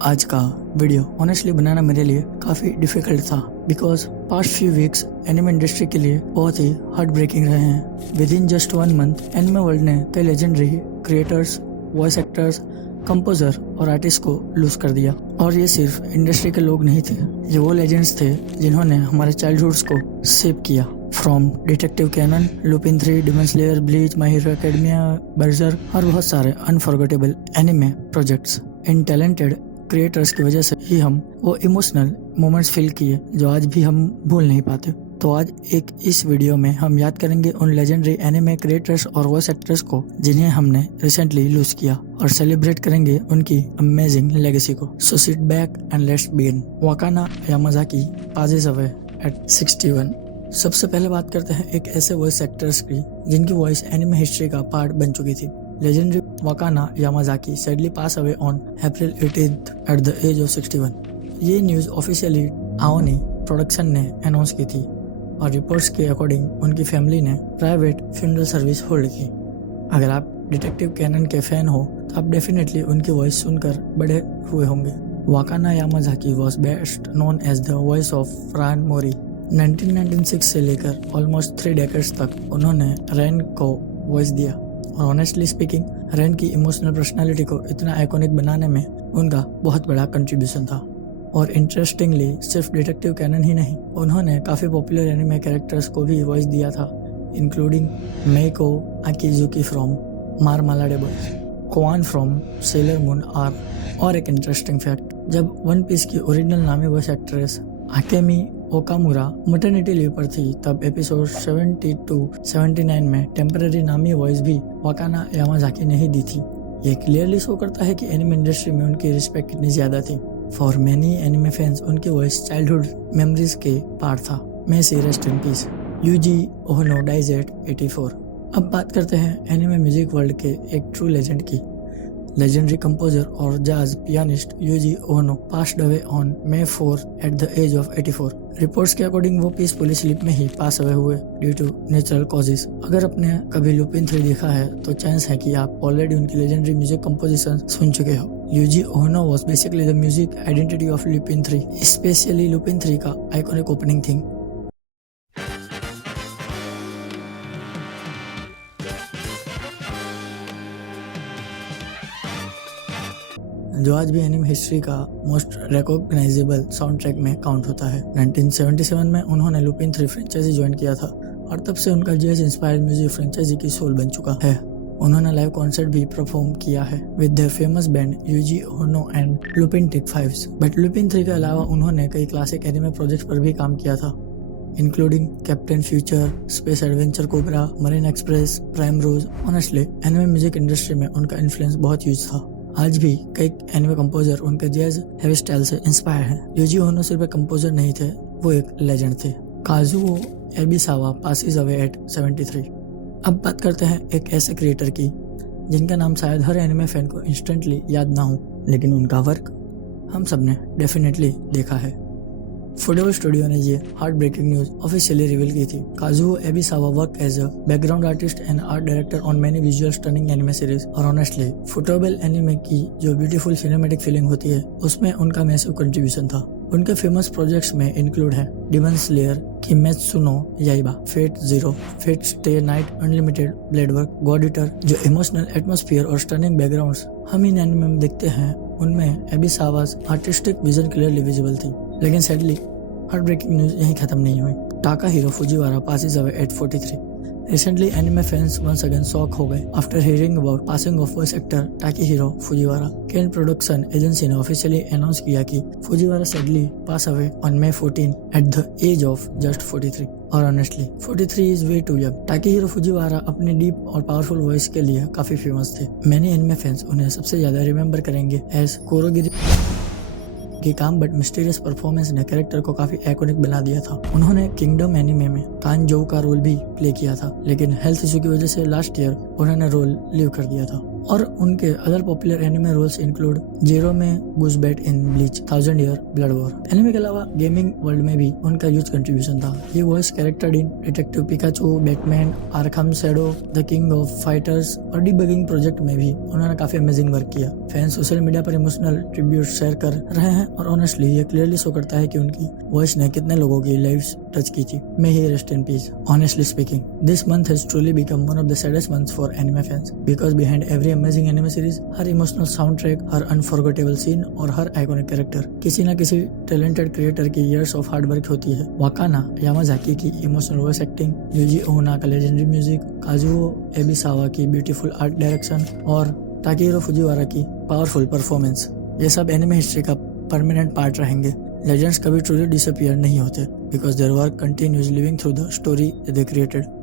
आज का video honestly बनाना मेरे लिए काफ़ी डिफिकल्ट था because past few weeks anime industry के लिए बहुत ही हार्ट ब्रेकिंग रहे हैं। With in just 1 month anime world ने कई legendary creators, voice actors, composer और आर्टिस्ट को लूज कर दिया। और ये सिर्फ इंडस्ट्री के लोग नहीं थे, ये वो लेजेंड्स थे जिन्होंने हमारे चाइल्डहुड्स को शेप किया। From Detective Conan, Lupin 3, Demon Slayer, Bleach, My Hero Academia, Berserk और बहुत सारे अनफॉरगेटेबल एनिमे प्रोजेक्ट्स। इन टैलेंटेड क्रिएटर्स की वजह से ही हम वो इमोशनल मोमेंट्स फील किए जो आज भी हम भूल नहीं पाते। तो आज इस वीडियो में हम याद करेंगे उन लेजेंडरी एनिमे क्रिएटर्स और वॉइस एक्टर्स को जिन्हें हमने रिसेंटली लूज किया, और सेलिब्रेट करेंगे उनकी अमेजिंग लेगेसी को। So sit back and let's begin. Wakana Yamazaki passes away at 61। सबसे पहले बात करते हैं एक ऐसे वॉइस एक्टर्स की जिनकी वॉइस एनिमे हिस्ट्री का पार्ट बन चुकी थी। Legendary Wakana Yamazaki sadly pass away on April 18 at the age of 61। ये न्यूज़ ऑफिशियली आओनी प्रोडक्शन ने अनाउंस की थी और रिपोर्ट्स के अकॉर्डिंग उनकी फैमिली ने प्राइवेट फ्यूनरल सर्विस होल्ड की। अगर आप डिटेक्टिव कैनन के फैन हो तो आप डेफिनेटली उनकी वॉइस सुनकर बड़े हुए होंगे। Wakana Yamazaki was best known as the voice of Fran Mori. 1996 से लेकर ऑलमोस्ट 3 डेकेड्स तक उन्होंने रैन को वॉइस दिया, और ऑनेस्टली स्पीकिंग रैन की इमोशनल पर्सनालिटी को इतना आइकॉनिक बनाने में उनका बहुत बड़ा कंट्रीब्यूशन था। और इंटरेस्टिंगली सिर्फ डिटेक्टिव कैनन ही नहीं, उन्होंने काफ़ी पॉपुलर एनिमे कैरेक्टर्स को भी वॉइस दिया था, including Meiko Akizuki from Marmalade boys, Koan from Sailor Moon R. और एक इंटरेस्टिंग फैक्ट, जब वन पीस की original Nami voice actress Akemi Okamura maternity leave पर थी, तब एपिसोड 72-79 में टेम्पररी नामी वॉइस भी वाकाना यामाजाकी ने ही दी थी। ये क्लियरली शो करता है कि एनिमे इंडस्ट्री में उनकी रिस्पेक्ट कितनी ज्यादा थी। फॉर मेनी एनिमे फैंस उनकी वॉइस चाइल्डहुड मेमोरीज के पार्ट था। May she rest in peace. Yuji Ohno dies at 84। अब बात करते हैं एनिमे म्यूजिक वर्ल्ड के एक ट्रू लेजेंड की। लेजेंडरी कंपोजर और jazz pianist Yuji Ono passed away on May 4 at the age of 84। Reports के अकॉर्डिंग वो पीसफुली स्लीप में ही पास अवे हुए ड्यू टू नेचुरल कॉजेज। अगर आपने कभी लुपिन 3 देखा है तो चांस है कि आप ऑलरेडी उनकी लेजेंडरी म्यूजिक कंपोजिशन सुन चुके हो। Yuji Ono was basically the music identity of Lupin 3, specially Lupin 3 का आइकॉनिक ओपनिंग थीम। जो आज भी एनिमे हिस्ट्री का मोस्ट रिकॉग्नाइजेबल साउंड ट्रैक में काउंट होता है। 1977 में उन्होंने लुपिन 3 फ्रेंचाइजी ज्वाइन किया था, और तब से उनका जैज इंस्पायर्ड म्यूजिक फ्रेंचाइजी की सोल बन चुका है। उन्होंने लाइव कॉन्सर्ट भी परफॉर्म किया है with their famous band Yuji Ono and Lupintic 5। But Lupin 3 के अलावा उन्होंने कई क्लासिक एनिमे प्रोजेक्ट पर भी काम किया था, including Captain Future, Space Adventure Cobra, Marine Express, Prime Rose. Honestly anime music industry में उनका इन्फ्लुएंस बहुत ह्यूज था। आज भी कई एनिमे कंपोजर उनके जैज हेवी स्टाइल से इंस्पायर हैं। यूजी ओनो सिर्फ एक कंपोजर नहीं थे, वो एक लेजेंड थे। Kazuo एबिसावा passes away at 73। अब बात करते हैं एक ऐसे क्रिएटर की जिनका नाम शायद हर एनिमे फैन को इंस्टेंटली याद ना हो, लेकिन उनका वर्क हम सब ने डेफिनेटली देखा है। फुटेबल स्टूडियो ने ये heart breaking news officially reveal की थी। Kazuo Ebisawa work as a background artist and art director on many visual stunning anime series. और ऑनेस्टली फुटेबल एनिमे की जो ब्यूटीफुल सिनेमैटिक फीलिंग होती है उसमें उनका मैसिव कंट्रीब्यूशन था। उनके फेमस प्रोजेक्ट्स में इंक्लूड है demon slayer, Kimetsu no Yaiba, fate 0, fate stay night unlimited, blade work, god eater. जो इमोशनल एटमॉस्फेयर और स्टनिंग बैकग्राउंड्स हम इन एनिमे में देखते हैं, उनमें Ebisawa's artistic vision clearly visible थी। लेकिन सैडली हार्ट ब्रेकिंग न्यूज यहीं खत्म नहीं हुई। टाकाहिरो Fujiwara passes away at 43। Recently, anime fans once again shock हो गए after hearing about passing of voice actor Takehiro Fujiwara। Ken production agency ने officially announce किया कि Fujiwara sadly pass away on May 14 at the age of just 43। और honestly 43 is way too young. Takehiro Fujiwara अपनी deep और powerful voice के लिए काफी famous थे। मैंने एनिमे फैंस उन्हें सबसे ज्यादा रिमेम्बर करेंगे एज कोरोगिरी की काम, बट मिस्टीरियस परफॉर्मेंस ने कैरेक्टर को काफी आइकॉनिक बना दिया था। उन्होंने किंगडम एनिमे में कानजो का रोल भी प्ले किया था, लेकिन हेल्थ इशू की वजह से लास्ट ईयर उन्होंने रोल लीव कर दिया था। और उनके other popular anime roles include zero में गूजबैट in Bleach, 1000 year blood war. Anime के अलावा गेमिंग वर्ल्ड में भी उनका ह्यूज कंट्रीब्यूशन था। ये voice character in detective Pikachu, Batman, Arkham shadow, the king of fighters और डीबगिंग प्रोजेक्ट में भी उन्होंने काफी अमेजिंग वर्क किया। फैंस सोशल मीडिया पर इमोशनल ट्रिब्यूट शेयर कर रहे हैं और ऑनेस्टली ये क्लियरली शो करता है कि उनकी वॉइस ने कितने लोगों की लाइव्स टच की थी। May he rest in peace. Honestly speaking, this month has truly become one of the saddest months for anime fans because behind every amazing anime series, her emotional soundtrack, her unforgettable scene और her iconic character किसी न किसी talented creator की years of hard work होती है। वाकाना Yamazaki की emotional voice acting, UG ओना का legendary music, काजुओ एबिसावा की beautiful art direction और ताकेहिरो फुजिवारा की powerful performance, ये सब anime history का permanent part रहेंगे। Legends कभी truly disappear नहीं होते because their work continues living through the story they created.